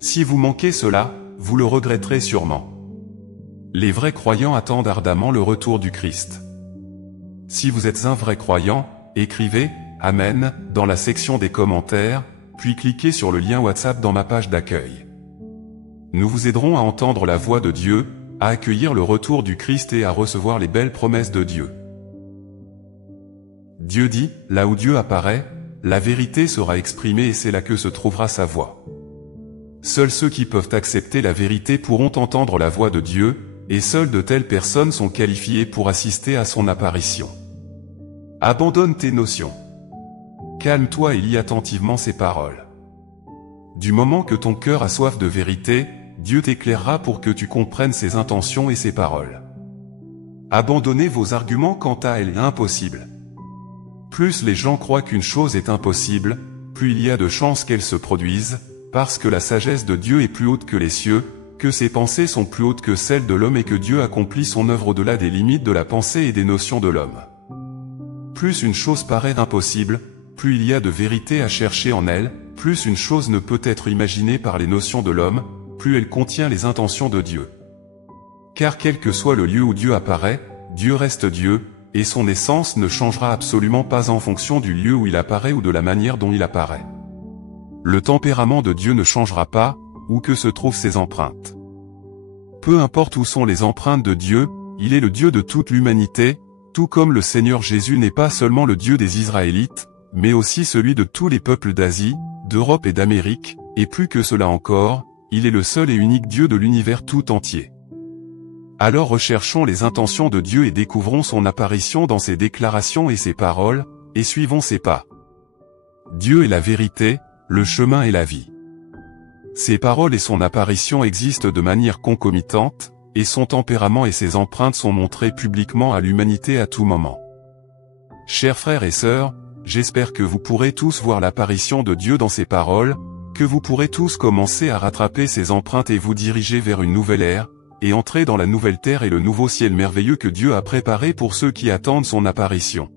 Si vous manquez cela, vous le regretterez sûrement. Les vrais croyants attendent ardemment le retour du Christ. Si vous êtes un vrai croyant, écrivez « Amen » dans la section des commentaires, puis cliquez sur le lien WhatsApp dans ma page d'accueil. Nous vous aiderons à entendre la voix de Dieu, à accueillir le retour du Christ et à recevoir les belles promesses de Dieu. Dieu dit, là où Dieu apparaît, la vérité sera exprimée et c'est là que se trouvera sa voix. Seuls ceux qui peuvent accepter la vérité pourront entendre la voix de Dieu, et seules de telles personnes sont qualifiées pour assister à son apparition. Abandonne tes notions. Calme-toi et lis attentivement ces paroles. Du moment que ton cœur a soif de vérité, Dieu t'éclairera pour que tu comprennes ses intentions et ses paroles. Abandonnez vos arguments quant à elle est impossible. Plus les gens croient qu'une chose est impossible, plus il y a de chances qu'elle se produise, parce que la sagesse de Dieu est plus haute que les cieux, que ses pensées sont plus hautes que celles de l'homme et que Dieu accomplit son œuvre au-delà des limites de la pensée et des notions de l'homme. Plus une chose paraît impossible, plus il y a de vérité à chercher en elle, plus une chose ne peut être imaginée par les notions de l'homme, plus elle contient les intentions de Dieu. Car quel que soit le lieu où Dieu apparaît, Dieu reste Dieu, et son essence ne changera absolument pas en fonction du lieu où il apparaît ou de la manière dont il apparaît. Le tempérament de Dieu ne changera pas, où que se trouvent ses empreintes. Peu importe où sont les empreintes de Dieu, il est le Dieu de toute l'humanité, tout comme le Seigneur Jésus n'est pas seulement le Dieu des Israélites, mais aussi celui de tous les peuples d'Asie, d'Europe et d'Amérique, et plus que cela encore, il est le seul et unique Dieu de l'univers tout entier. Alors recherchons les intentions de Dieu et découvrons son apparition dans ses déclarations et ses paroles, et suivons ses pas. Dieu est la vérité, le chemin et la vie. Ses paroles et son apparition existent de manière concomitante, et son tempérament et ses empreintes sont montrées publiquement à l'humanité à tout moment. Chers frères et sœurs, j'espère que vous pourrez tous voir l'apparition de Dieu dans ses paroles, que vous pourrez tous commencer à rattraper ses empreintes et vous diriger vers une nouvelle ère, et entrer dans la nouvelle terre et le nouveau ciel merveilleux que Dieu a préparé pour ceux qui attendent son apparition.